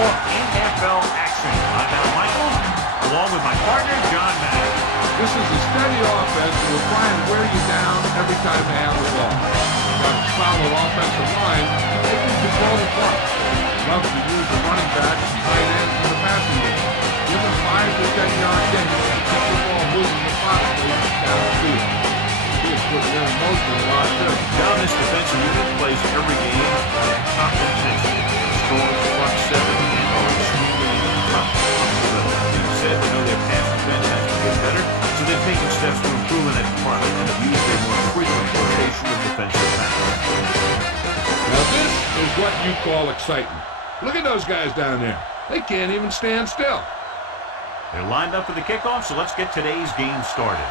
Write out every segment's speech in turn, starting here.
more NFL action. I'm Al Michaels, along with my partner, John Madden. This is a steady offense that will try and wear you down every time they have the ball. You've got a solid offensive line. They can control the clock. Love to use the running back and tight ends in the passing game. Give them 5 to 10 yard gains and keep the ball moving methodically down the field. He is putting in motion a lot too. Now this defensive unit plays every game at top intensity. Strong front seven and are extremely tough up the middle. Being said, they know their pass defense has to get better, so they're taking steps to improve in that department and have used a more frequent rotation of defensive backs. Now this is what you call excitement. Look at those guys down there. They can't even stand still. They're lined up for the kickoff, so let's get today's game started.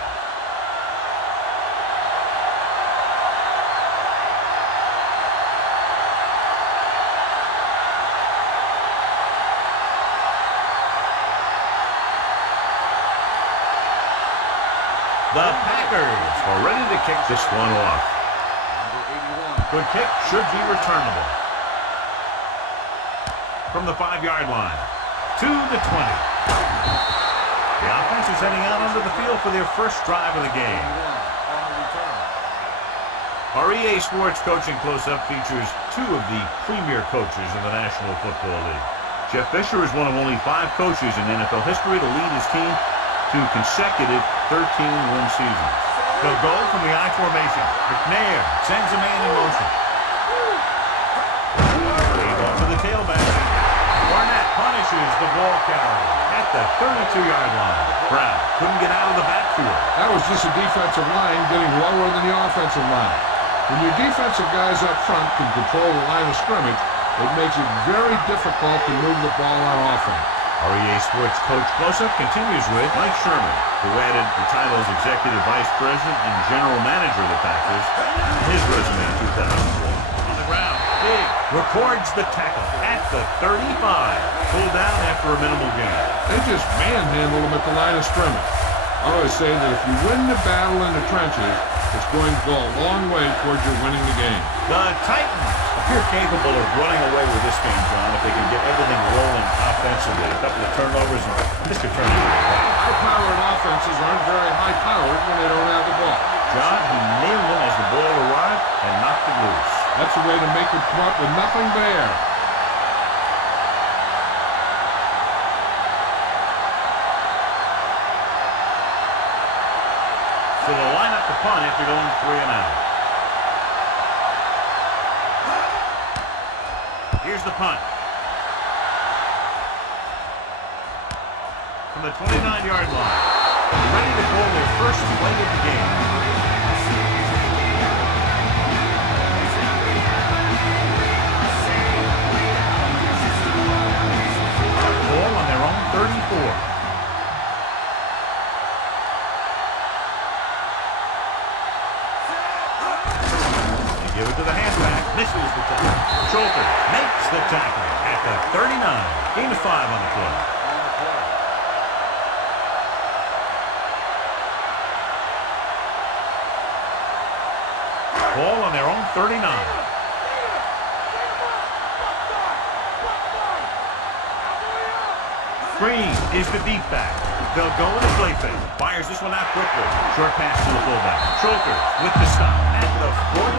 The Packers are ready to kick this one off. Good kick, should be returnable. From the 5-yard line to the 20. The offense is heading out onto the field for their first drive of the game. Our EA Sports Coaching Close-Up features 2 of the premier coaches in the National Football League. Jeff Fisher is one of only 5 coaches in NFL history to lead his team to consecutive 13-win seasons. They'll go from the I formation. McNair sends a man in motion. Lead off to the tailback. Barnett punishes the ball carrier at the 32-yard line. Brown couldn't get out of the backfield. That was just a defensive line getting lower than the offensive line. When your defensive guys up front can control the line of scrimmage, it makes it very difficult to move the ball on offense. Our EA Sports Coach Close-Up continues with Mike Sherman, who added the title as Executive Vice President and General Manager of the Packers to his resume in 2004. On the ground, big, records the tackle at the 35. Pulled down after a minimal gain. They just manhandle them at the line of scrimmage. I always say that if you win the battle in the trenches, it's going to go a long way towards your winning the game. The Titans appear capable of running away with this game, John, if they can get everything rolling offensively. A couple of turnovers, and this could turn into a fight. High-powered offenses aren't very high-powered when they don't have the ball. John, he nailed them as the ball arrived and knocked it loose. That's a way to make it come up with nothing but air. So they'll line up the punt after going 3 and out. Here's the punt. From the 29-yard line. Ready to call their first play of the game. Ball on their own 34. Give it to the halfback. Misses the tackle. Schulter makes the tackle at the 39. Gain of 5 on the play. Ball on their own 39. Green is the deep back. They'll go with a play fake. Fires this one out quickly. Short pass to the fullback. Schulter with the stop at the 49.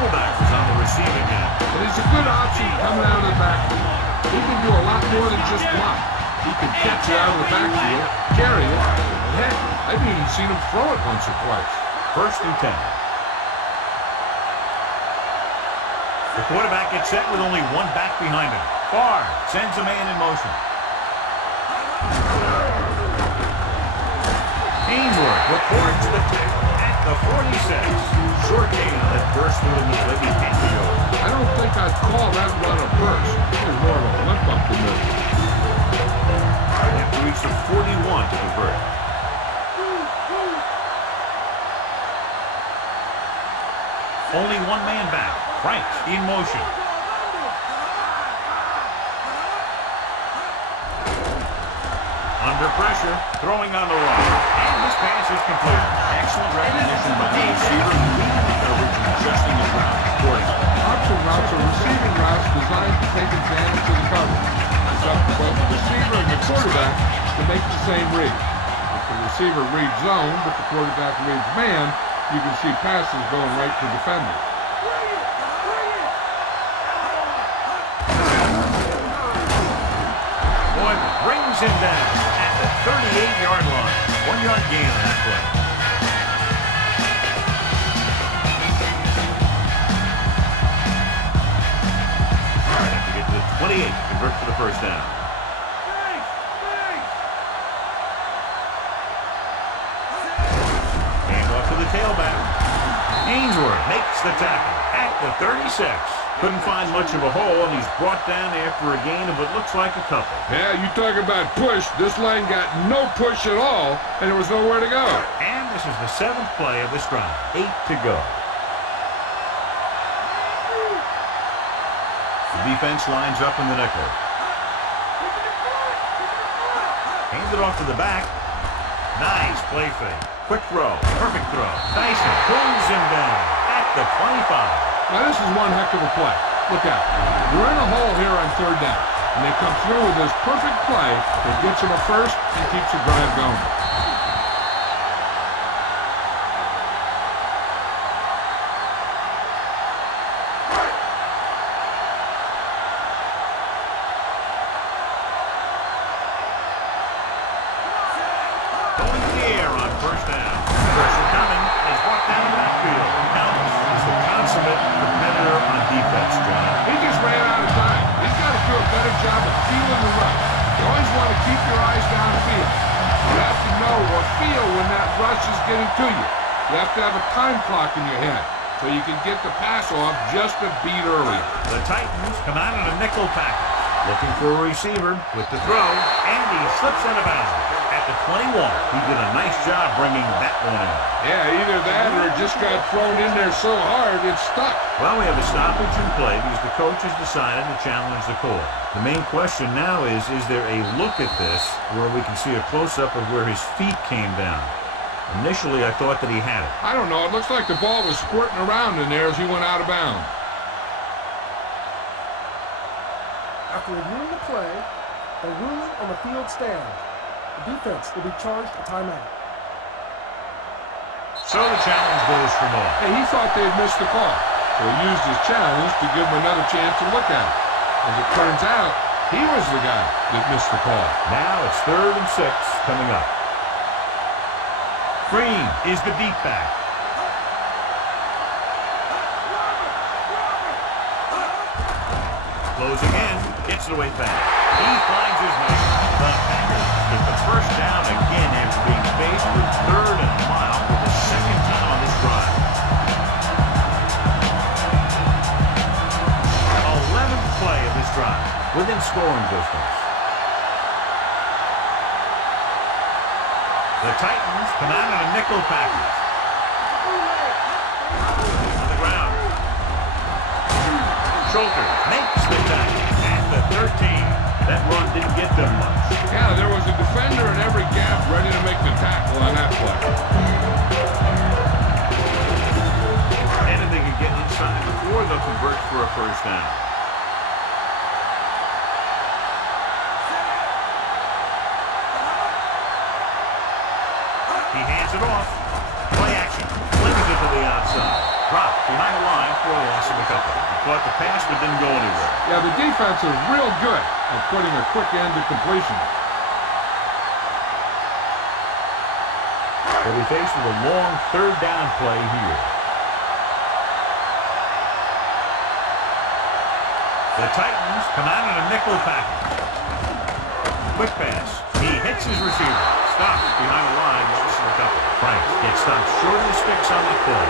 Fullback is on the receiving end. But he's a good option coming out of the backfield. He can do a lot more than just block. He can catch it out of the backfield, carry it, and heck, I've even seen him throw it once or twice. 1st and 10. The quarterback gets set with only one back behind him. Barr sends a man in motion. Ainsworth records the tackle at the 46. Short gain on that burst through the middle. I don't think I'd call that run a burst. It was more of a limp up the middle. They have to reach the 41 to convert. Only one man back. Frank in motion. Under pressure, throwing on the run. And this pass is complete. Excellent recognition by the receiver, leading the coverage and adjusting his route accordingly. Option routes are receiving routes designed to take advantage of the coverage. same read. If the receiver reads zone, but the quarterback reads man, you can see passes going right to defenders. Boyd brings him down at the 38-yard line. 1-yard gain on that play. All right, have to get to the 28 to convert for the first down. Tailback. Ainsworth makes the tackle at the 36. Couldn't find much of a hole, and he's brought down after a gain of what looks like a couple. Yeah, you talk about push. This line got no push at all, and there was nowhere to go. And this is the 7th play of this drive. 8 to go. The defense lines up in the nickel. Hands it off to the back. Nice play fake. Quick throw. Perfect throw. Dyson pulls him down at the 25. Now this is one heck of a play. Look out. You're in a hole here on 3rd down. And they come through with this perfect play that gets them a first and keeps the drive going. You have to have a time clock in your head so you can get the pass off just a beat earlier. The Titans come out in a nickel package. Looking for a receiver with the throw, and he slips out of bounds at the 21. He did a nice job bringing that one in. Yeah, either that or it just got thrown in there so hard it's stuck. Well, we have a stoppage in play because the coach has decided to challenge the call. The main question now is there a look at this where we can see a close-up of where his feet came down? Initially, I thought that he had it. I don't know. It looks like the ball was squirting around in there as he went out of bounds. After reviewing the play, the ruling on the field stands. The defense will be charged a timeout. So the challenge goes for Moore. Hey, he thought they'd missed the call, so he used his challenge to give him another chance to look at it. As it turns out, he was the guy that missed the call. Now it's 3rd and 6 coming up. Green is the deep back. Closing in, gets it away back. He finds his man. The Packers get the first down again after being faced with 3rd and mile for the 2nd time on this drive. 11th play of this drive within scoring distance. The Titans come out in a nickel package. On the ground. Schulter makes the tackle at the 13. That run didn't get them much. Yeah, there was a defender in every gap ready to make the tackle on that play. Anything can get inside before they'll convert for a first down. He hands it off. Play action. Flings it to the outside. Drop behind the line for a loss of a couple. He caught the pass but didn't go anywhere. Yeah, the defense is real good at putting a quick end to completion. They'll be faced with a long 3rd down play here. The Titans come out in a nickel package. Quick pass. He hits his receiver. Stopped behind the line. Loss of a couple. Frank gets stopped short of the sticks on the play.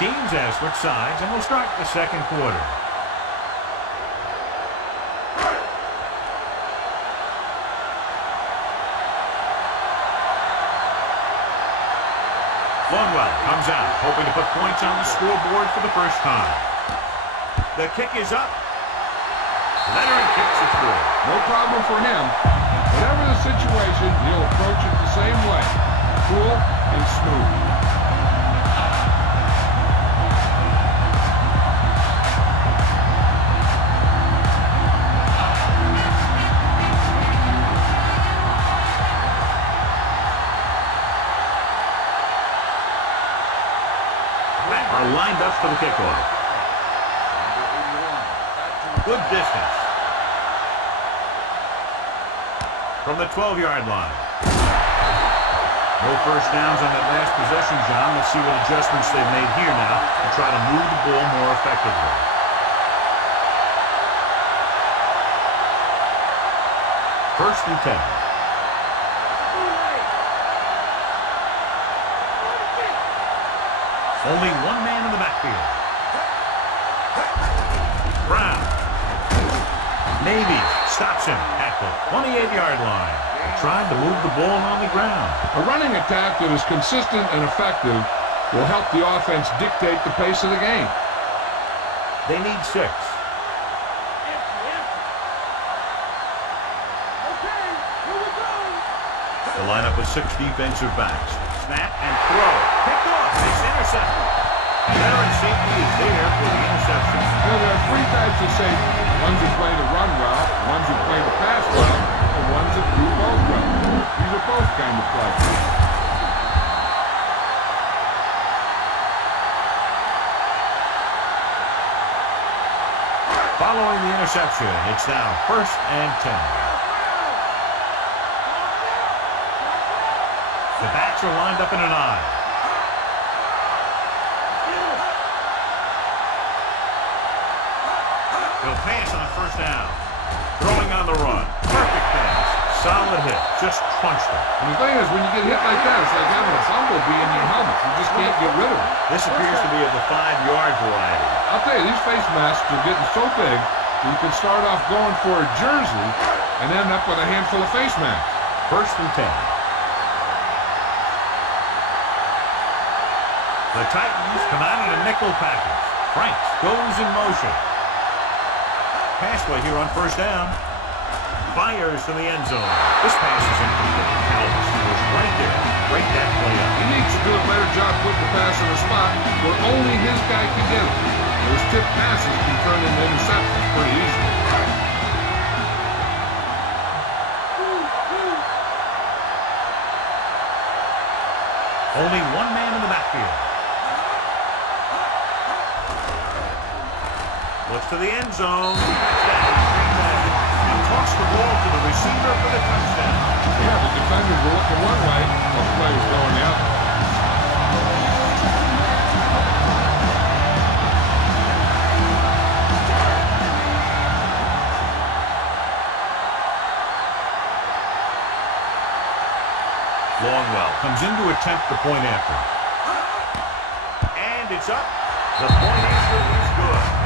Teams have switched sides, and we'll start the 2nd quarter. Longwell comes out, hoping to put points on the scoreboard for the first time. The kick is up. Leonard kicks it through. No problem for him. Whatever the situation, he'll approach it the same way. Cool and smooth. Are lined up for the kickoff. Good distance. From the 12-yard line. No first downs on that last possession, John. Let's see what adjustments they've made here now to try to move the ball more effectively. First and 10. Only one man in the backfield. Brown. Navy stops him at the 28-yard line. Trying to move the ball on the ground. A running attack that is consistent and effective will help the offense dictate the pace of the game. They need 6. The lineup of 6 defensive backs. Snap and throw. Picked off. It's intercepted. Veteran safety is there for the interception. Well, there are 3 types of safety. Ones who play the run well, ones who play the pass well, and ones that do both well. These are both kind of players. Following the interception, it's now first and 10. The backs are lined up in an I. He'll pass on first down. Throwing on the run. Perfect pass. Solid hit. Just crunched it. And the thing is, when you get hit like that, it's like having a bumblebee in your helmet. You just can't get rid of it. This appears to be of the 5-yard variety. I'll tell you, these face masks are getting so big that you can start off going for a jersey and end up with a handful of face masks. First and 10. The Titans come out in a nickel package. Franks goes in motion. Pass play here on first down. Fires to the end zone. This pass is incomplete. Calvis was right there. Break that play up. He needs to do a better job putting the pass in a spot where only his guy can get it. Those tipped passes can turn into interceptions pretty easily. Only one man in the backfield. Looks to the end zone. And toss the ball to the receiver for the touchdown. Yeah, the defenders were looking one way, while the players going the other. Longwell comes in to attempt the point after. And it's up. The point after is good.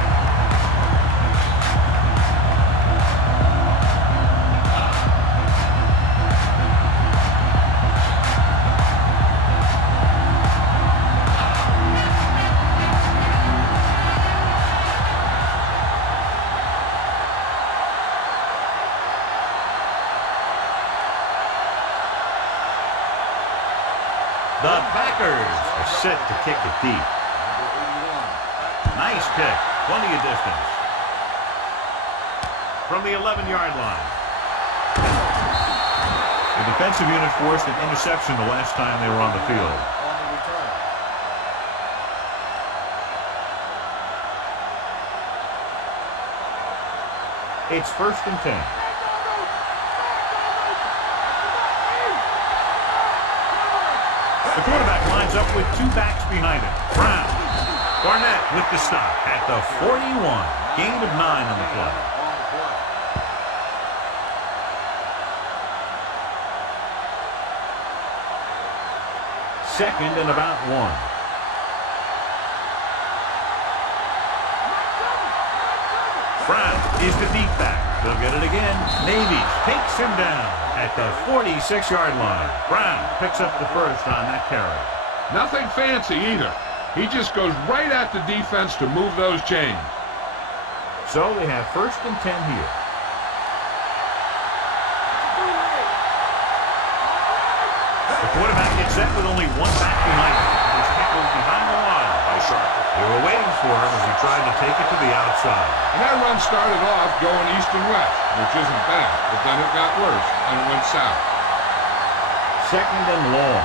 The Packers are set to kick it deep. Nice kick. Plenty of distance. From the 11-yard line. The defensive unit forced an interception the last time they were on the field. It's first and 10. The quarterback lines up with 2 backs behind him. Brown. Barnett with the stop at the 41. Gain of 9 on the play. Second and about 1. Brown is the deep back. They'll get it again. Navy takes him down at the 46-yard line. Brown picks up the first on that carry. Nothing fancy either. He just goes right at the defense to move those chains. So they have 1st and 10 here. The quarterback gets set with only one back behind him. He's tackled behind the line by Sharp. They were waiting for him as he tried to take it to the outside. And that run started off going east and west, which isn't bad, but then it got worse and it went south. 2nd and long.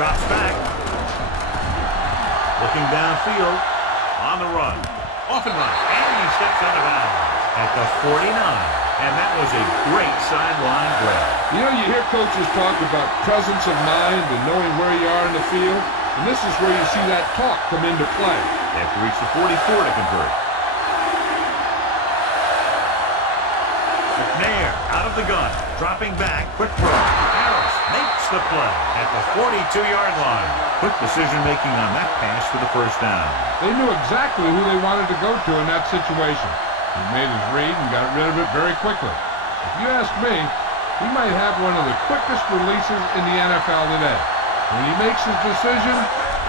Drops back. Looking downfield. On the run. Off and run. And he steps out of bounds at the 49. And that was a great sideline grab. You know, you hear coaches talk about presence of mind and knowing where you are in the field. And this is where you see that talk come into play. They have to reach the 44 to convert. McNair out of the gun. Dropping back. Quick throw. Harris makes the play at the 42-yard line. Quick decision-making on that pass for the 1st down. They knew exactly who they wanted to go to in that situation. He made his read and got rid of it very quickly. If you ask me, he might have one of the quickest releases in the NFL today. When he makes his decision,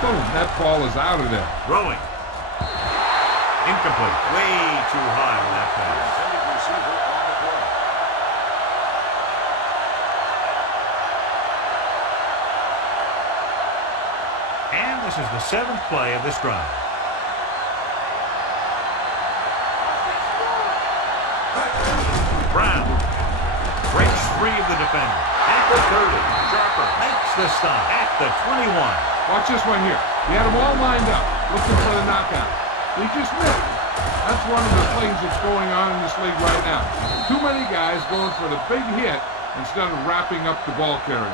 boom, that ball is out of there. Throwing. Incomplete. Way too high on that pass. And this is the 7th play of this drive. Brown breaks free of the defender. At the 30, Sharper makes the stop at the 21. Watch this one here. He had them all lined up, looking for the knockout. He just missed. That's one of the things that's going on in this league right now. Too many guys going for the big hit instead of wrapping up the ball carrier.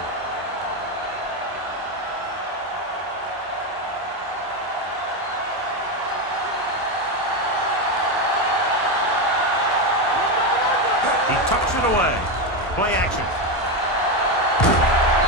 He tucks it away. Play action.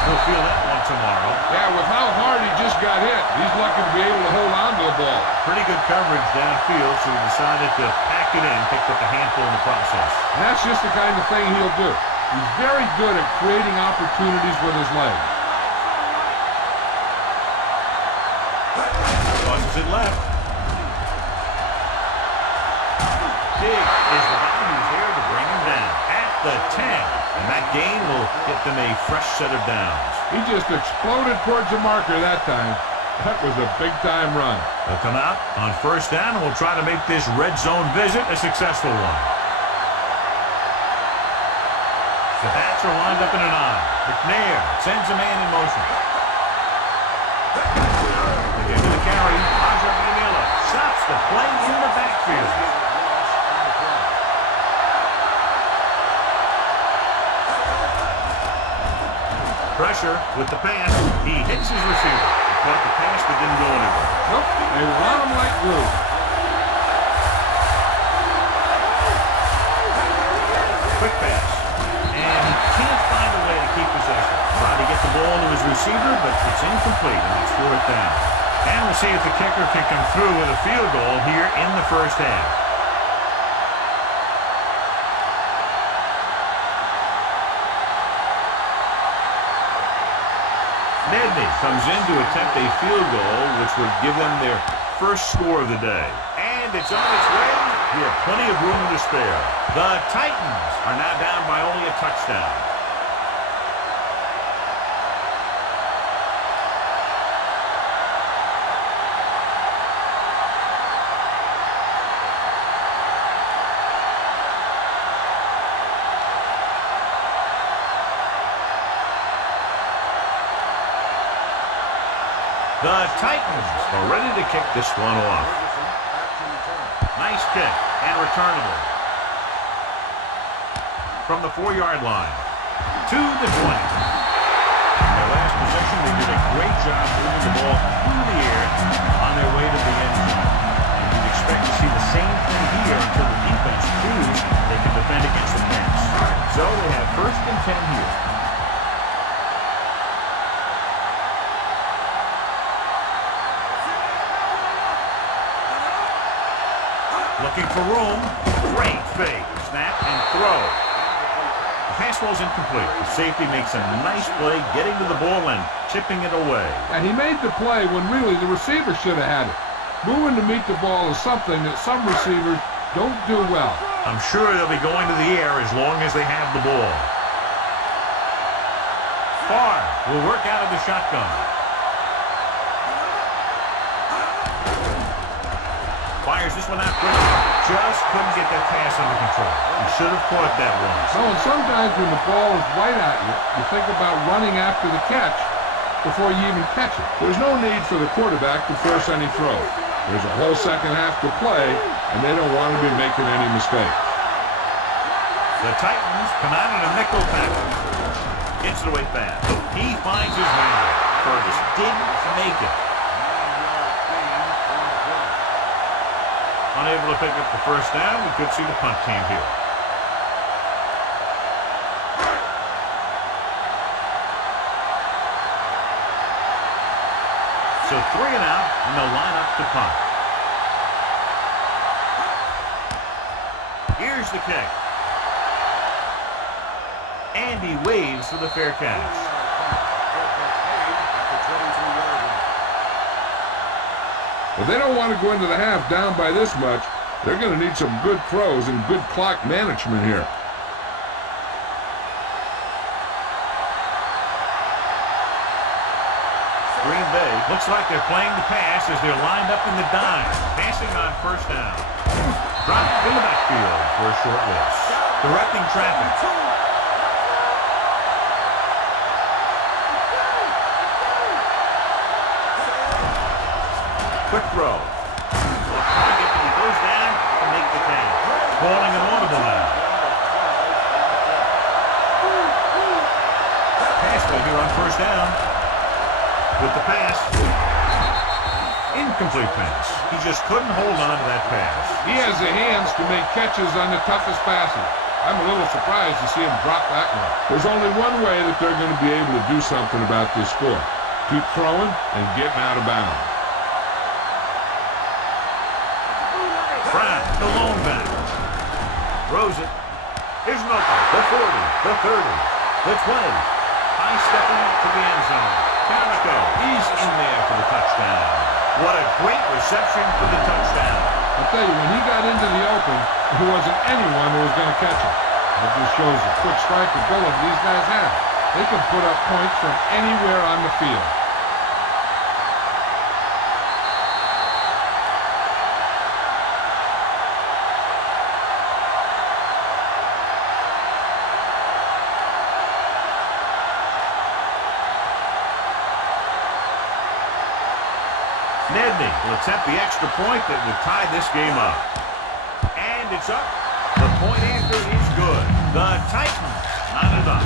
He'll feel that one tomorrow. Yeah, with how hard he just got hit, he's lucky to be able to hold on to the ball. Pretty good coverage downfield, so he decided to pack it in, picked up a handful in the process. And that's just the kind of thing he'll do. He's very good at creating opportunities with his legs. Tosses it left. Big is the guy who's there to bring him down at the 10. And that gain will get them a fresh set of downs. He just exploded towards the marker that time. That was a big-time run. They'll come out on 1st down, and we'll try to make this red zone visit a successful one. The bats are lined up in an eye. McNair sends a man in motion. Again to the carry. Manila stops the play in the backfield. Pressure with the pass. He hits his receiver. He caught the pass but didn't go anywhere. Nope, they run him like glue. Quick pass. And he can't find a way to keep possession. Tried to get the ball to his receiver, but it's incomplete, and it's 4th down. And we'll see if the kicker can come through with a field goal here in the 1st half. Nedney comes in to attempt a field goal, which would give them their first score of the day. And it's on its way. We have plenty of room to spare. The Titans are now down by only a touchdown. The Titans are ready to kick this one off. Nice kick and returnable. From the 4-yard line to the 20. In their last possession, they did a great job moving the ball through the air on their way to the end zone. And you'd expect to see the same thing here until the defense proves they can defend against the pass. So they have 1st and 10 here. Looking for room. Great fake. Snap and throw. The pass ball's incomplete. The safety makes a nice play getting to the ball and tipping it away. And he made the play when really the receiver should have had it. Moving to meet the ball is something that some receivers don't do well. I'm sure they'll be going to the air as long as they have the ball. Farr will work out of the shotgun. Fires this one out quickly. Just couldn't get that pass under control. He should have caught that one. So, and sometimes when the ball is right at you, you think about running after the catch before you even catch it. There's no need for the quarterback to force any throw. There's a whole second half to play, and they don't want to be making any mistakes. The Titans come out in a nickel package. Gets it away fast. He finds his man. Fergus didn't make it. Unable to pick up the first down, we could see the punt team here. So 3 and out, and they'll line up to punt. Here's the kick. And he waves for the fair catch. If they don't want to go into the half down by this much, they're going to need some good throws and good clock management here. Green Bay looks like they're playing the pass as they're lined up in the dime. Passing on first down. Dropped in the backfield for a short loss. Directing traffic. Quick throw. He goes down to make the catch. Calling an audible now. Pass play here on first down. With the pass. Incomplete pass. He just couldn't hold on to that pass. He has the hands to make catches on the toughest passes. I'm a little surprised to see him drop that one. There's only one way that they're going to be able to do something about this score. Keep throwing and getting out of bounds. Brown, the lone back. Throws it. Here's an open. The 40, the 30, the 20. High stepping to the end zone. Carrico, he's in there for the touchdown. What a great reception for the touchdown. I'll tell you, when he got into the open, there wasn't anyone who was going to catch him. That just shows the quick strike ability these guys have. They can put up points from anywhere on the field. Nedney will attempt the extra point that would tie this game up. And it's up. The point after is good. The Titans on it up.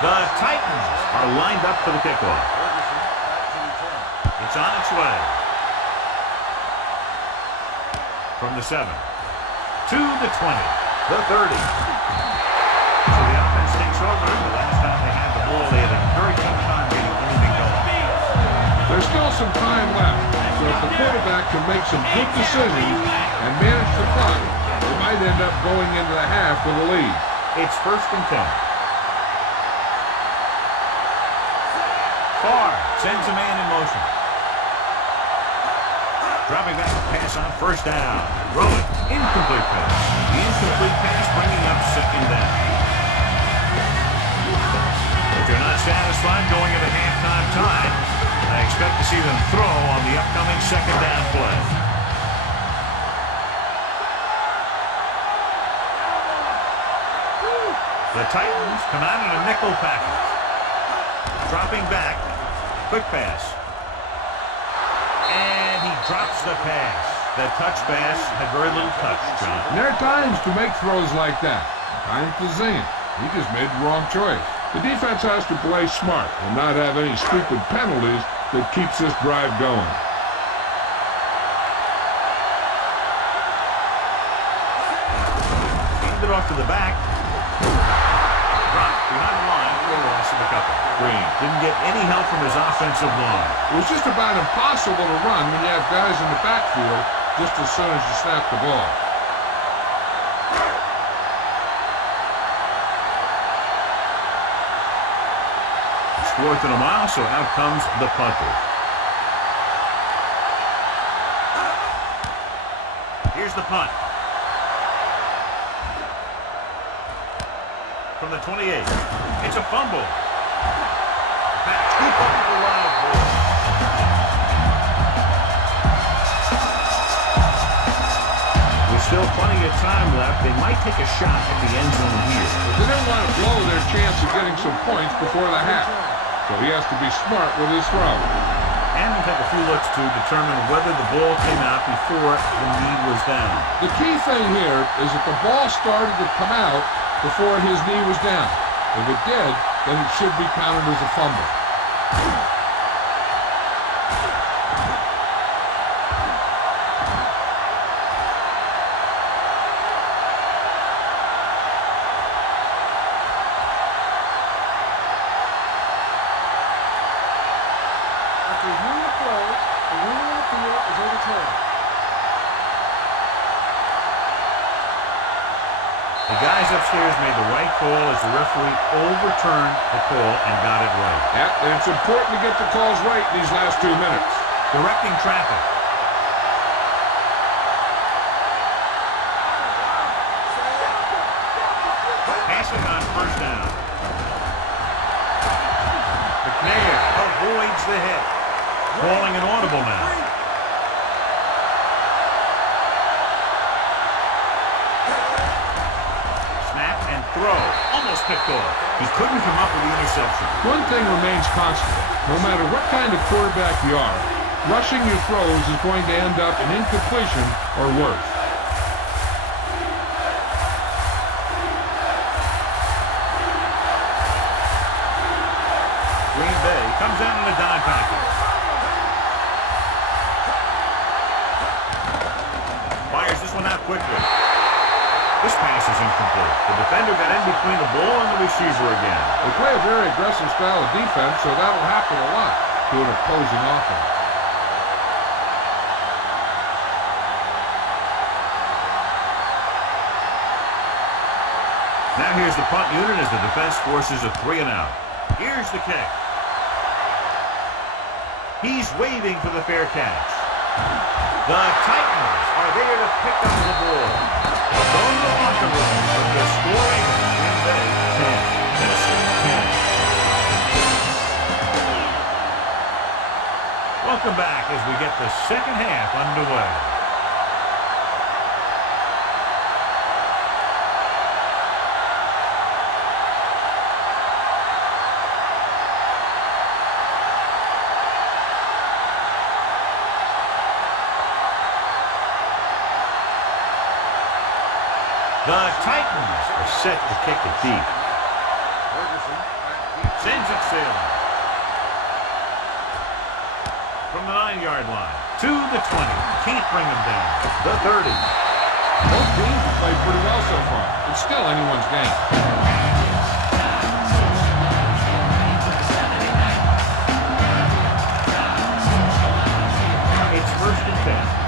The Titans are lined up for the kickoff. It's on its way. From the 7 to the 20, the 30. So the offense takes over. The last time they had the ball, they had a very tough time getting anything going. There's still some time left, so if the quarterback can make some good decisions and manage the clock, they might end up going into the half with a lead. It's 1st and 10. Farr sends a man in motion. Dropping back the pass on first down. Rolling. Incomplete pass. The incomplete pass bringing up 2nd down. If they're not satisfied going into halftime time, I expect to see them throw on the upcoming 2nd down play. The Titans come out in a nickel package. Dropping back. Quick pass. And he drops the pass. That touch pass had very little touch, John. And there are times to make throws like that. Times to zing it. He just made the wrong choice. The defense has to play smart and not have any stupid penalties that keeps this drive going. Handed it off to the back. Dropped behind the line for a loss of a couple. Green didn't get any help from his offensive line. It was just about impossible to run when you have guys in the backfield just as soon as you snap the ball. It's 4th and a mile, so out comes the punter. Here's the punt. From the 28. It's a fumble. Back to the wild ball. There's still plenty of time left. They might take a shot at the end zone here. But they don't want to blow their chance of getting some points before the half. So he has to be smart with his throw. And we'll take a few looks to determine whether the ball came out before the knee was down. The key thing here is that the ball started to come out before his knee was down. If it did, then it should be counted as a fumble. After reviewing the play, the ruling on the field is overturned. The guys upstairs made the right call as the referee overturned the call and got it right. Yep, and it's important to get the calls right in these last 2 minutes. Directing traffic. Passing on first down. McNair avoids the hit. Calling an audible now. Snap and throw. Almost picked off. He couldn't come up with the interception. One thing remains constant. No matter what kind of quarterback you are, rushing your throws is going to end up in incompletion or worse. Green Bay comes out in a dime package. Fires this one out quickly. This pass is incomplete. The defender got in between the ball and the receiver again. They play a very aggressive style of defense, so that'll happen a lot to an opposing offense. Now here's the punt unit as the defense forces a 3 and out. Here's the kick. He's waving for the fair catch. The Titans are there to pick up the ball. Going to the locker room with the scoring Green Bay 10, Tennessee 10. Welcome back as we get the second half underway. The Titans are set to kick it deep. Sends it sailing. From the 9-yard line to the 20. Can't bring them down. The 30. Both teams have played pretty well so far. It's still anyone's game. It's 1st and 10.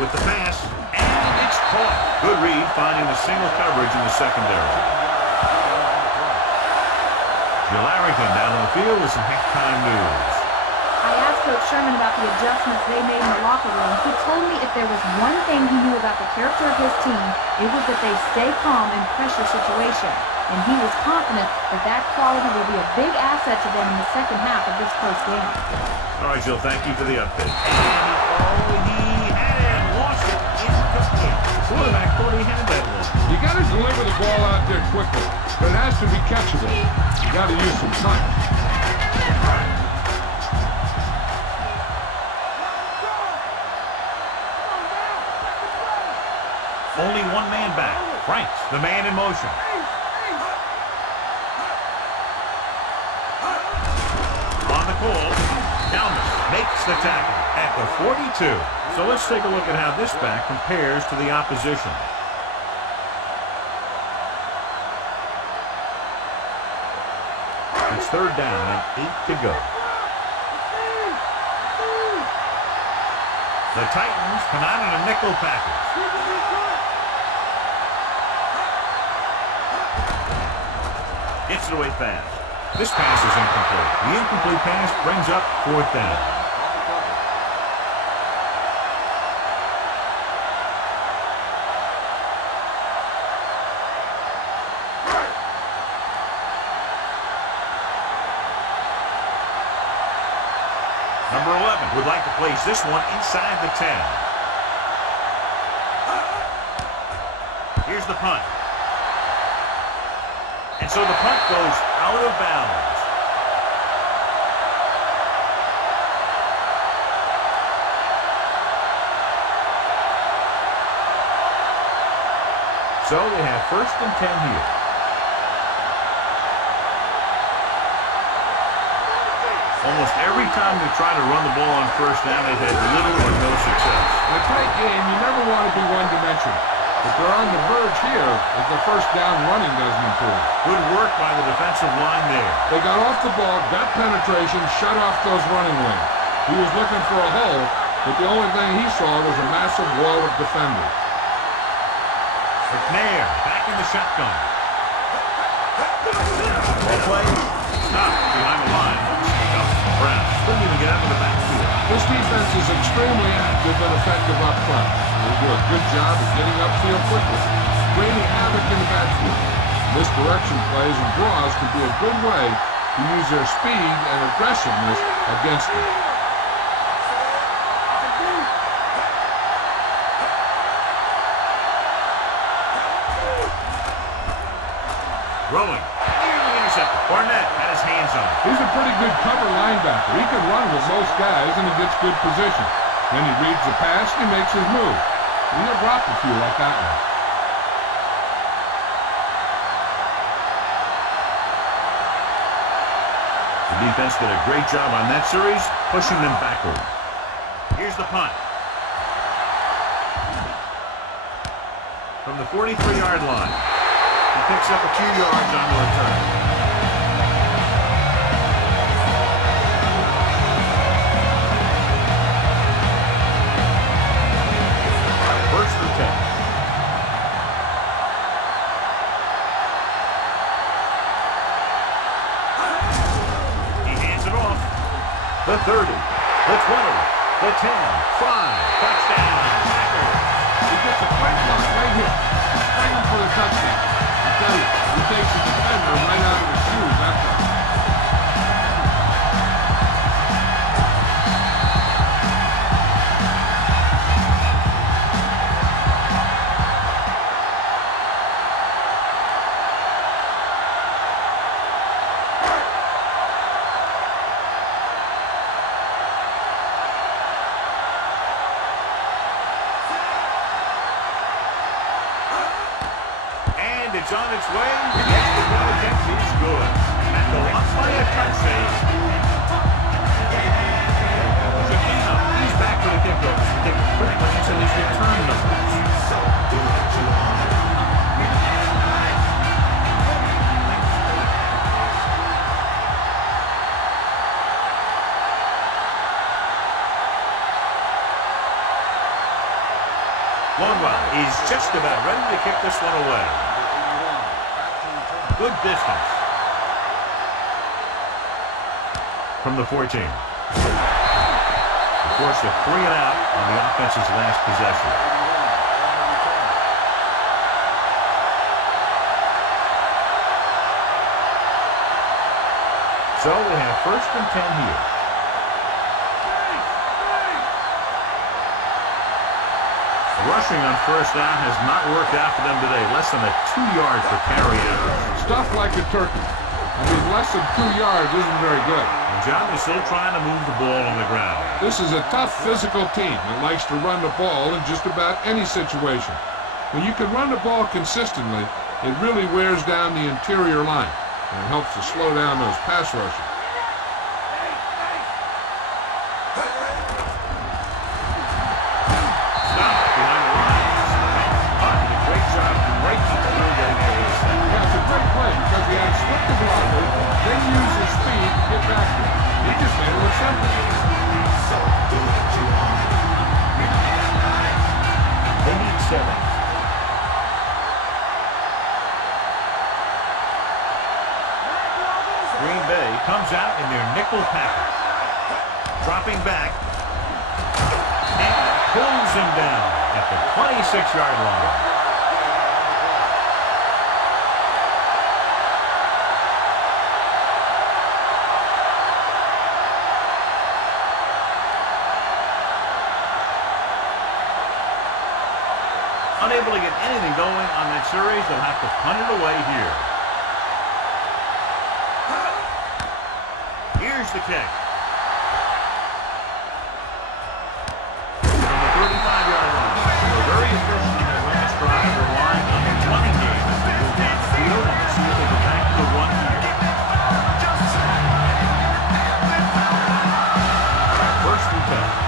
With the pass, and it's caught. Good read, finding the single coverage in the secondary. Jill Arrington down on the field with some halftime news. I asked Coach Sherman about the adjustments they made in the locker room. He told me if there was one thing he knew about the character of his team, it was that they stay calm in pressure situations. And he was confident that that quality will be a big asset to them in the second half of this close game. All right, Jill, thank you for the update. And he had it, lost it, incomplete. The quarterback thought he had that one. You got to deliver the ball out there quickly, but it has to be catchable. You got to use some touch. one man back. Franks, the man in motion. On the call, Dalmas makes the tackle at the 42. So let's take a look at how this back compares to the opposition. It's third down and 8 to go. The Titans come out in a nickel package. Gets it away fast. This pass is incomplete. The incomplete pass brings up fourth down. Number 11 would like to place this one inside the 10. Here's the punt. And so the punt goes out of bounds. So they have first and 10 here. Almost every time they try to run the ball on first down, they've had little or no success. In a tight game, you never want to be one-dimensional. But they're on the verge here as the first down running doesn't improve. Good work by the defensive line there. They got off the ball, got penetration, shut off those running lanes. He was looking for a hole, but the only thing he saw was a massive wall of defenders. McNair back in the shotgun. Ball play. Stop behind the line. Brown couldn't even get out of the backfield. This defense is extremely active and effective up front. They do a good job of getting upfield quickly, creating havoc in the backfield. Misdirection plays and draws can be a good way to use their speed and aggressiveness against them. Rolling. Nearly intercepted. Barnett had his hands on it. He's a pretty good cover linebacker. He can run with most guys and he gets good position. Then he reads the pass and he makes his move. And he'll drop a few like that one. The defense did a great job on that series, pushing them backward. Here's the punt. From the 43-yard line. He picks up a few yards on the return. First and 10. He hands it off. The 30, the 20, the 10, 5, touchdown, tackle. He gets a quick look right here. Straight for the touchdown. I tell you, he takes the defender right out of his shoes. That's all. It's on its way. The extra point attempt is good. And the loss by a touchdown. Shakino, he's back for the kickoff. Take a quick glance at his return numbers. Longwell is just about ready to kick this one away. Good distance. From the 14. Of course, a 3 and out on the offense's last possession. So they have first and 10 here. Rushing on first down has not worked out for them today. Less than a 2-yard per carry average. Stuff like a turkey. I mean, less than 2 yards isn't very good. And John is still trying to move the ball on the ground. This is a tough physical team that likes to run the ball in just about any situation. When you can run the ball consistently, it really wears down the interior line, and it helps to slow down those pass rushers. Stop behind the lines. Did a great job breaking through getting a sack. Yeah, it's a great play because he had split the blocker, then used his speed to get back to it. He just made it look simple. They need 7. Green Bay comes out in their nickel package. Dropping back. And pulls him down at the 26-yard line. Unable to get anything going on that series, they'll have to punt it away here. Here's the kick. From the 35-yard line. They're very efficient in their last drive, relying on the running game as they go downfield and see if they get back to the run here. First and 10.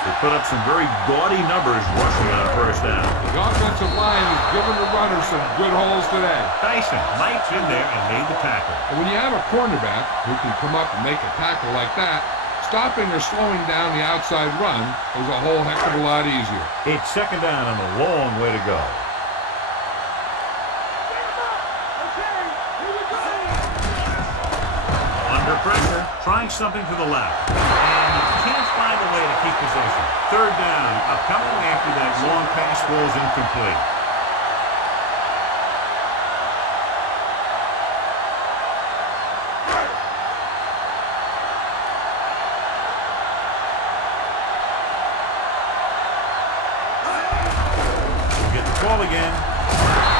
They put up some very gaudy numbers rushing on first down. The offensive line has given the runner some good holes today. Dyson knifed in there and made the tackle. And when you have a cornerback who can come up and make a tackle like that, stopping or slowing down the outside run is a whole heck of a lot easier. It's second down and a long way to go. Under pressure, trying something to the left. And he can't find a way to keep possession. Third down, upcoming after that long pass was incomplete. We'll get the call again.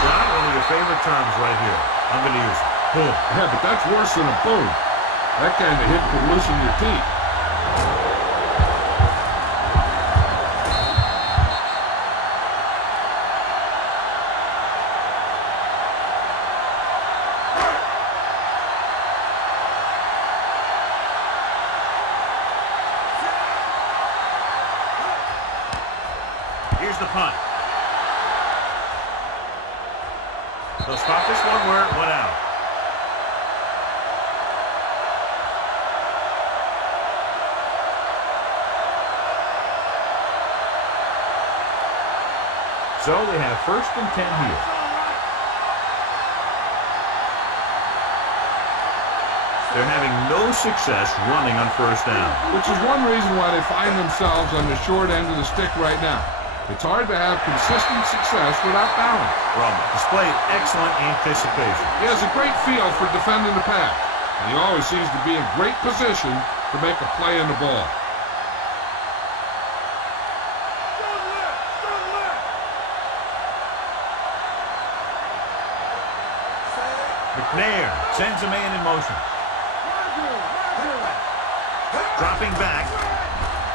John, one of your favorite terms right here. I'm going to use it. Boom. Yeah, but that's worse than a boom. That kind of hit could loosen your teeth. Here's the punt. They'll stop this one where it went out. So they have first and 10 here. They're having no success running on first down. Which is one reason why they find themselves on the short end of the stick right now. It's hard to have consistent success without balance. Roman displayed excellent anticipation. He has a great feel for defending the pass, and he always seems to be in great position to make a play in the ball. McNair sends a man in motion. Dropping back.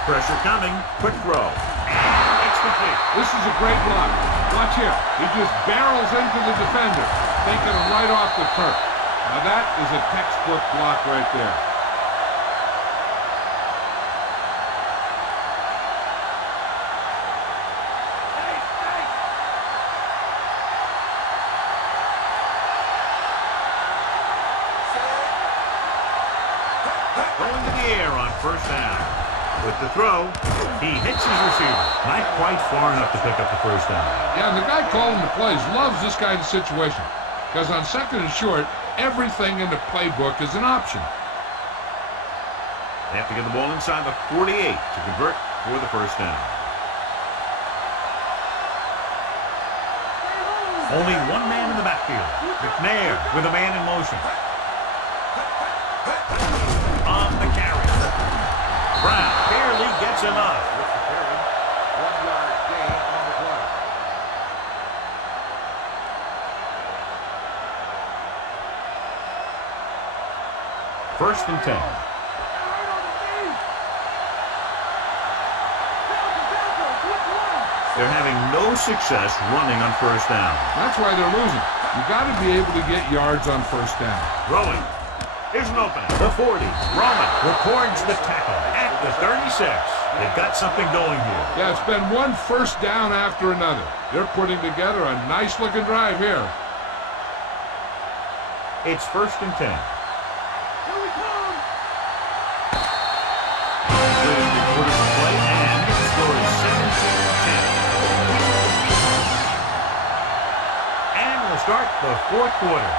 Pressure coming. Quick throw. And it's complete. This is a great block. Watch here. He just barrels into the defender, taking him right off the turf. Now that is a textbook block right there. Going to the air on first down. With the throw, he hits his receiver. Not quite far enough to pick up the first down. Yeah, and the guy calling the plays loves this kind of situation. Because on second and short, everything in the playbook is an option. They have to get the ball inside the 48 to convert for the first down. Only one man in the backfield. McNair with a man in motion. On the carry. Brown barely gets enough. With the carry, 1-yard gain on the play. First and 10. They're having no success running on first down. That's why they're losing. You got to be able to get yards on first down. Rolling. Here's an opening. The 40. Roman records the tackle at the 36. They've got something going here. Yeah, it's been one first down after another. They're putting together a nice-looking drive here. It's 1st and 10. Here we come. Williams recorded the play, and the score is 17-10. And we'll start the 4th quarter.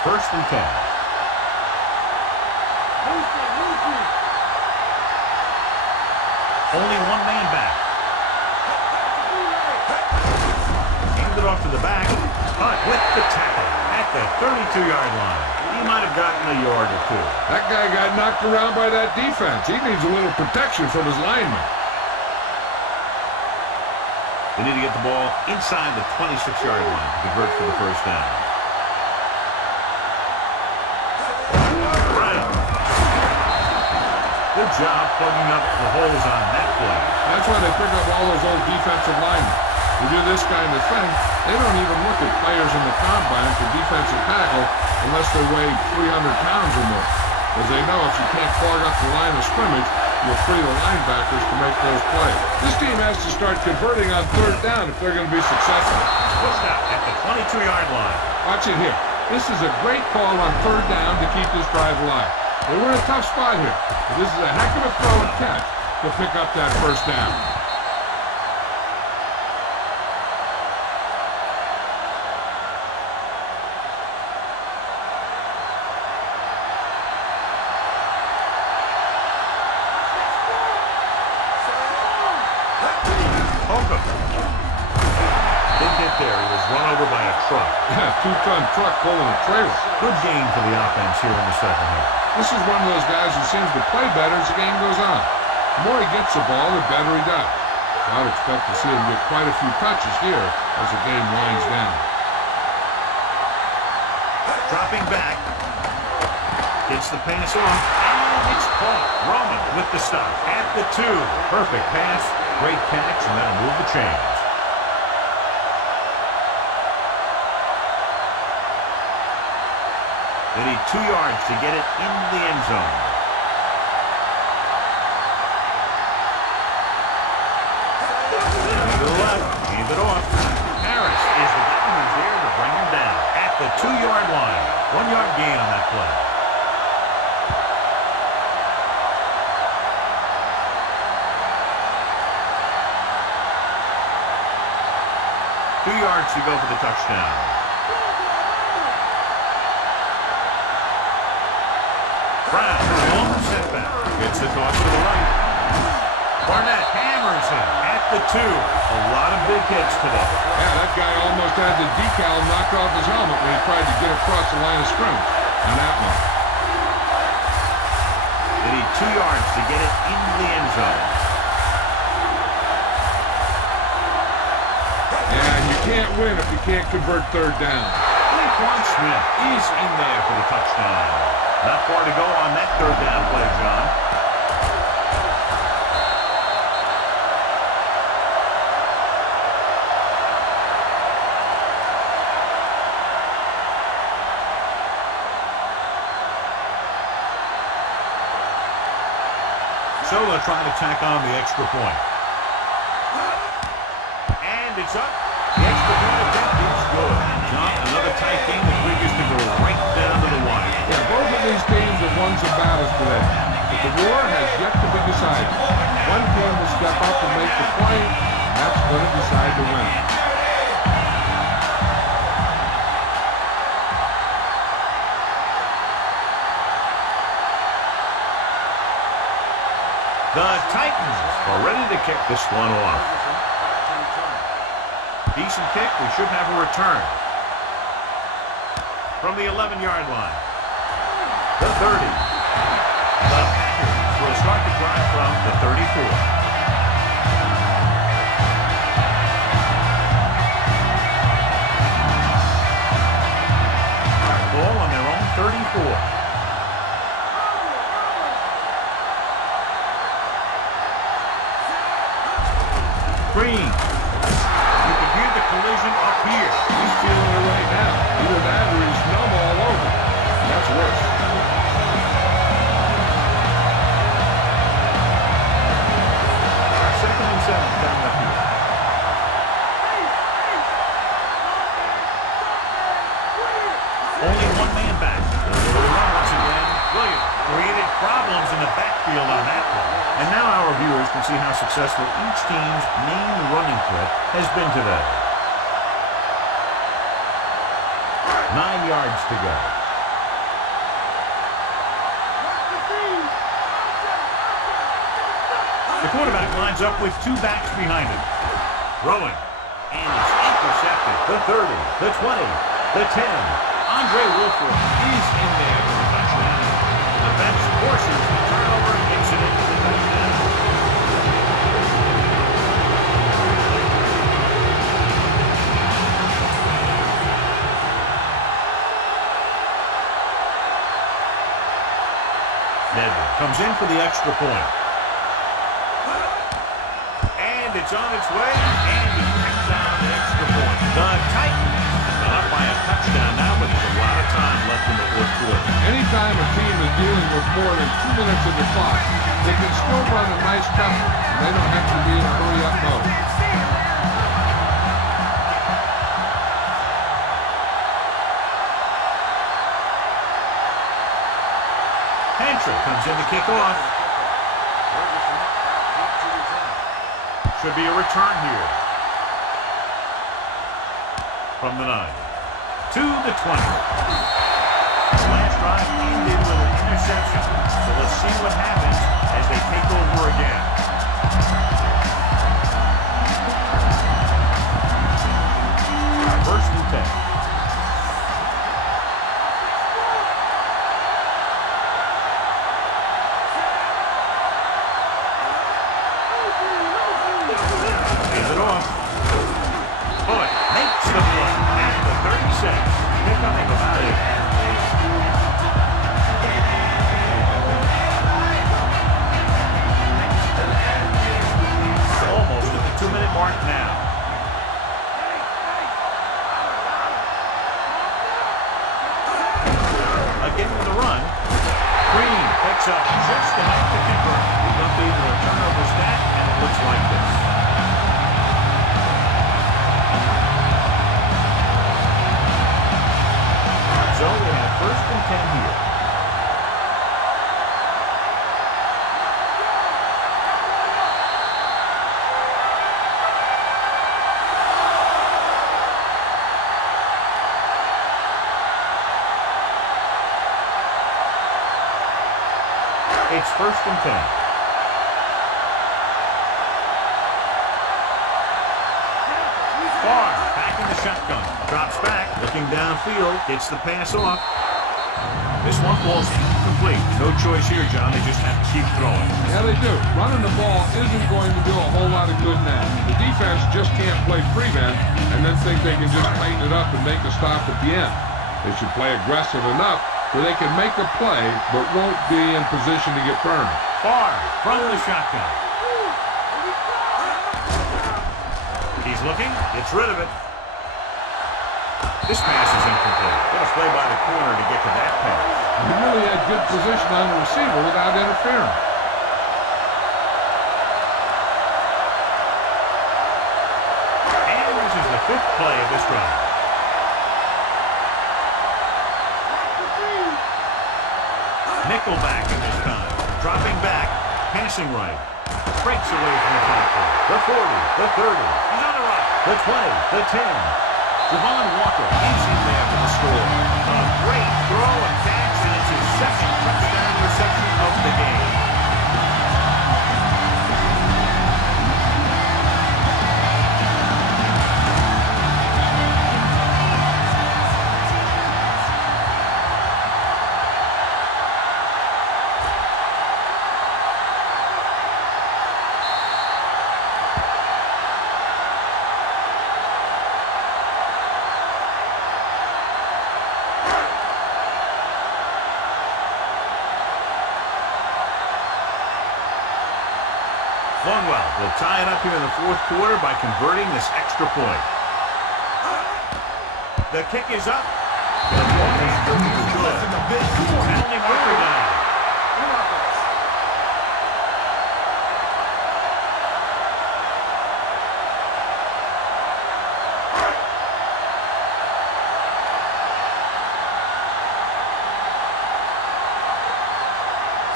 1st and 10. Only one man back. Hand it off to the back. Hunt with the tackle at the 32-yard line. He might have gotten a yard or two. That guy got knocked around by that defense. He needs a little protection from his lineman. They need to get the ball inside the 26-yard line to convert for the first down. Good job plugging up the holes on that play. That's why they pick up all those old defensive linemen. Who do this kind of thing, they don't even look at players in the combine for defensive tackle unless they weigh 300 pounds or more. Because they know if you can't clog up the line of scrimmage, you'll free the linebackers to make those plays. This team has to start converting on third down if they're going to be successful. Pushed out at the 22-yard line. Watch it here. This is a great call on third down to keep this drive alive. They were in a tough spot here. But this is a heck of a throw and catch to pick up that first down. Two-ton truck pulling a trailer. Good game for the offense here in the second half. This is one of those guys who seems to play better as the game goes on. The more he gets the ball, the better he does. So I would expect to see him get quite a few touches here as the game winds down. Dropping back. Gets the pass off. And it's caught. Roman with the stop at the 2. Perfect pass. Great catch, and that'll move the chains. They need 2 yards to get it in the end zone. To the left, hand it off. Harris is the guy who's there to bring him down at the 2-yard line. 1-yard gain on that play. Two yards to go for the touchdown. Brown, long setback. Gets the toss to the right. Barnett hammers him at the 2. A lot of big hits today. Yeah, that guy almost had the decal knocked off his helmet when he tried to get across the line of scrimmage on that one. They need 2 yards to get it in the end zone. Yeah, and you can't win if you can't convert third down. Laquan Smith, he's in there for the touchdown. Not far to go on that third down play, John. Sola trying to tack on the extra point. And it's up. The extra point attempt is good. John, another tight game that figures to go right down to the wire. Yeah, both of these teams have won some battles today. But the war has yet to be decided. One team will step up and make the play, and that's going to decide the winner. The Titans are ready to kick this one off. Decent kick. We should have a return. From the 11-yard line. The 30. The Packers will start the drive from the 34. Ball on their own 34. Green. You can hear the collision up here. He's feeling it right now. Either that or he's numb all over. That's worse. Second and 7 down the field. Only one man back. Once again, Williams created problems in the backfield on that play. And now our viewers can see how successful each team's main running threat has been today. 9 yards to go. The quarterback lines up with 2 backs behind him. Throwing. And it's intercepted. The 30, the 20, the 10. Andre Wilford is in there for the touchdown. The bench forces the turnover and makes it into the touchdown. Nedved comes in for the extra point. And it's on its way, and he brings down the extra point. The Titans are up by a touchdown now, but there's a lot of time left in the fourth quarter. Anytime a team is dealing with more than 2 minutes of the clock, they can still run a nice cover. They don't have to be in a hurry-up mode. Hancher comes in to kick off. Should be a return here. From the 9 to the 20. The last drive ended with an interception. So let's see what happens as they take over again. First and 10. Hands it off. Bullock makes the play at the 36. Pickup of about 8. Almost at the 2-minute mark now. Again with the run. Green picks up just enough to convert. He's up either a turnover stat, and it looks like this. So we have first and 10 here. It's first and 10. Barr back in the shotgun. Drops back, looking downfield, gets the pass off. This one falls incomplete. No choice here, John. They just have to keep throwing. Yeah, they do. Running the ball isn't going to do a whole lot of good now. The defense just can't play prevent and then think they can just tighten it up and make a stop at the end. They should play aggressive enough where they can make a play but won't be in position to get burned. Barr from the shotgun. He's looking, gets rid of it. This pass is incomplete. What a play by the corner to get to that pass. He really had good position on the receiver without interfering. And this is the 5th play of this drive. Nickelback at this time. Dropping back, passing right. Breaks away from the tackle. The 40, the 30. He's on the right. The 20, the 10. Javon Walker is in there for the score. A great throw and catch, and it's his second touchdown reception of the game. We'll tie it up here in the fourth quarter by converting this extra point. The kick is up. The ball is good. Penalty marker down.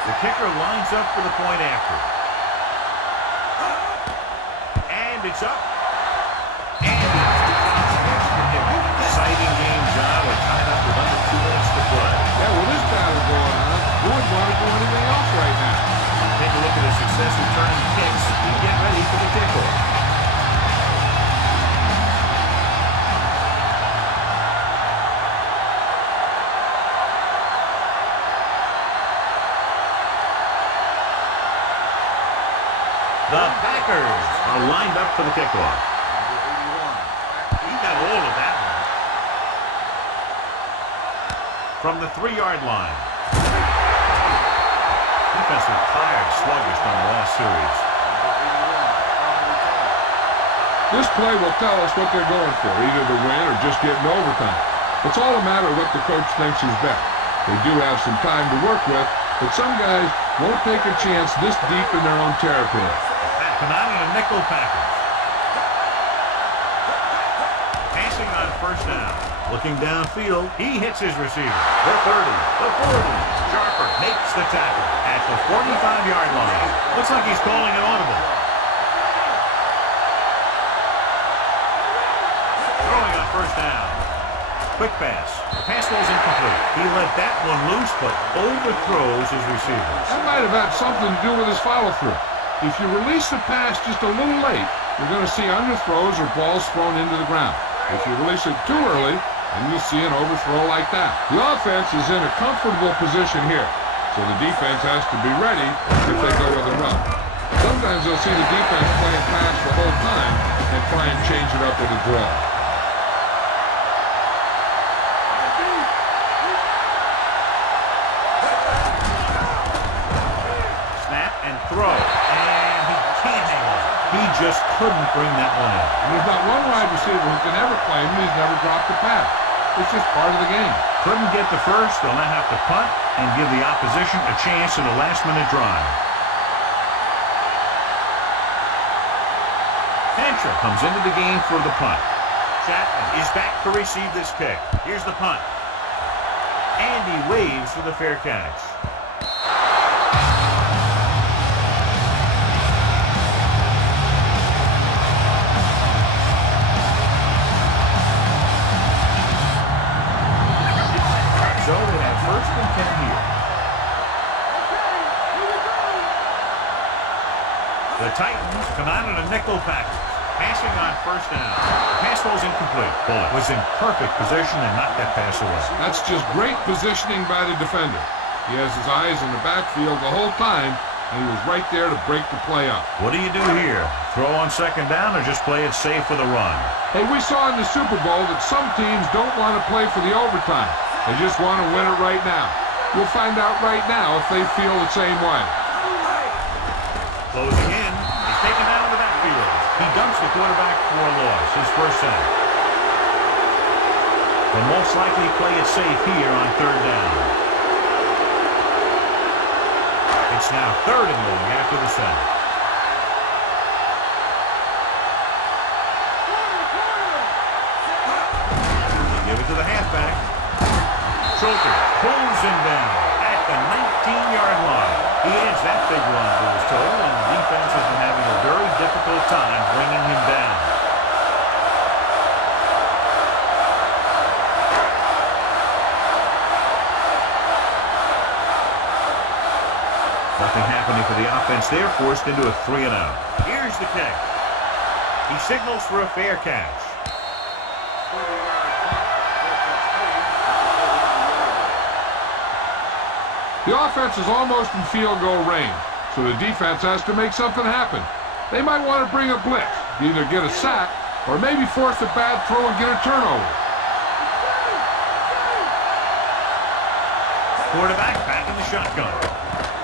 The kicker lines up for the point after. And it's up. Exciting game, John. We're tied up with under 2 minutes to play. Yeah, with this battle going on, who would want to do anything else right now? Take a look at his success returning kicks. We get ready for the kickoff. The Packers are lined up for the kickoff. He got all of that one. From the 3-yard line. Defense was tired, sluggish on the last series. This play will tell us what they're going for, either to win or just get in overtime. It's all a matter of what the coach thinks is best. They do have some time to work with, but some guys won't take a chance this deep in their own territory. Come out in a nickel package. Passing on first down. Looking downfield, he hits his receiver. The 30, the 40. Sharper makes the tackle at the 45-yard line. Looks like he's calling an audible. Throwing on first down. Quick pass. The pass was incomplete. He let that one loose, but overthrows his receiver. That might have had something to do with his follow-through. If you release the pass just a little late, you're going to see underthrows or balls thrown into the ground. If you release it too early, then you'll see an overthrow like that. The offense is in a comfortable position here, so the defense has to be ready if they go with a run. Sometimes they'll see the defense playing pass the whole time and try and change it up with a draw. Snap and throw. He just couldn't bring that one in. There's not one wide receiver who can ever claim he's never dropped a pass. It's just part of the game. Couldn't get the first, they'll now have to punt and give the opposition a chance in a last-minute drive. Hancher comes into the game for the punt. Chapman is back to receive this kick. Here's the punt. And he waves for the fair catch. So they have first and 10 here. The Titans come out in a nickel package. Passing on first down. Pass was incomplete. Bullock was in perfect position and knocked that pass away. That's just great positioning by the defender. He has his eyes in the backfield the whole time, and he was right there to break the play up. What do you do here? Throw on second down or just play it safe for the run? Hey, we saw in the Super Bowl that some teams don't want to play for the overtime. They just want to win it right now. We'll find out right now if they feel the same way. Closing in. He's taken out of the backfield. He dumps the quarterback for a loss. His first sack. Will most likely play it safe here on third down. It's now third and long after the sack. They give it to the halfback. Schulter pulls him down at the 19-yard line. He adds that big run to his total, and the defense has been having a very difficult time bringing him down. Nothing happening for the offense. They're forced into a 3-and-out. Here's the kick. He signals for a fair catch. The offense is almost in field goal range, so the defense has to make something happen. They might want to bring a blitz, either get a sack or maybe force a bad throw and get a turnover. Quarterback back in the shotgun.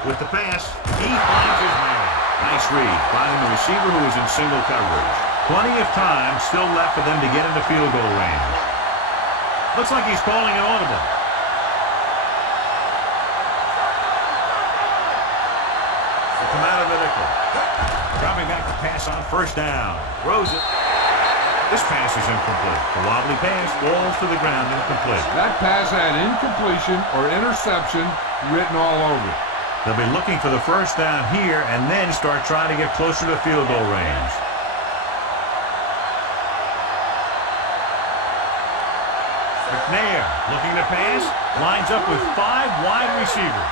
With the pass, he finds his man. Nice read, finding the receiver who is in single coverage. Plenty of time still left for them to get into field goal range. Looks like he's calling an audible. They come out of the nickel. Dropping back to pass on first down. Throws it. This pass is incomplete. The wobbly pass falls to the ground incomplete. That pass had incompletion or interception written all over it. They'll be looking for the first down here and then start trying to get closer to field goal range. McNair looking to pass. Lines up with 5 wide receivers.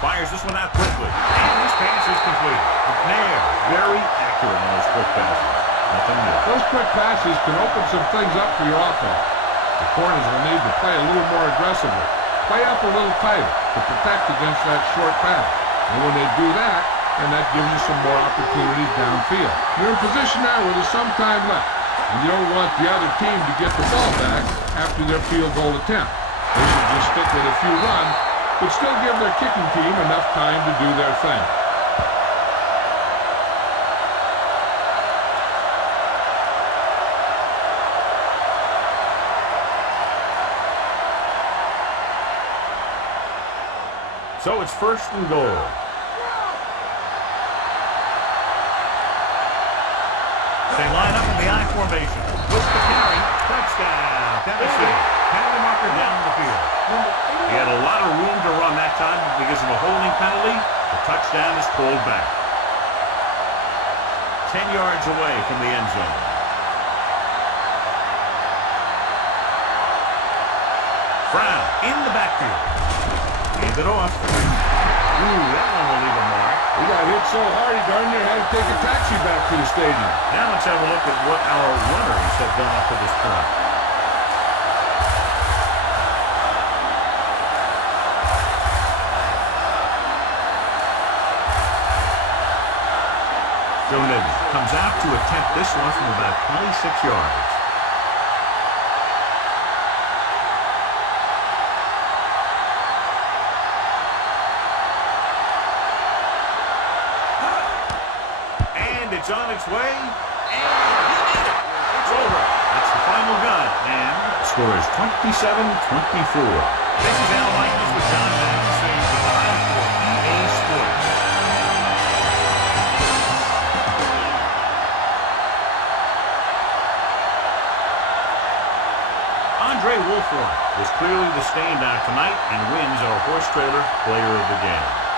Fires this one out quickly. And this pass is complete. McNair very accurate on those quick passes. Nothing new. Those quick passes can open some things up for your offense. The corners will need to play a little more aggressively. Play up a little tighter to protect against that short pass. And when they do that, then that gives you some more opportunities downfield. You're in position now where there's some time left. And you don't want the other team to get the ball back after their field goal attempt. They should just stick with a few runs, but still give their kicking team enough time to do their thing. So it's first and goal. They line up in the I formation. With the carry. Touchdown. Tennessee. Penalty marker down the field. He had a lot of room to run that time because of a holding penalty. The touchdown is called back. 10 yards away from the end zone. Brown in the backfield. Hand it off. Ooh, that one will leave a mark. He got hit so hard he darn near had to take a taxi back to the stadium. Now let's have a look at what our runners have done up to this point. Joe Nibby comes out to attempt this one from about 26 yards. It's on its way, and he did it. It's over. That's the final gun, and the score is 27-24. This is Al Michaels with John Madden saying goodbye for EA Sports. Andre Wolford was clearly the standout tonight and wins our horse trailer player of the game.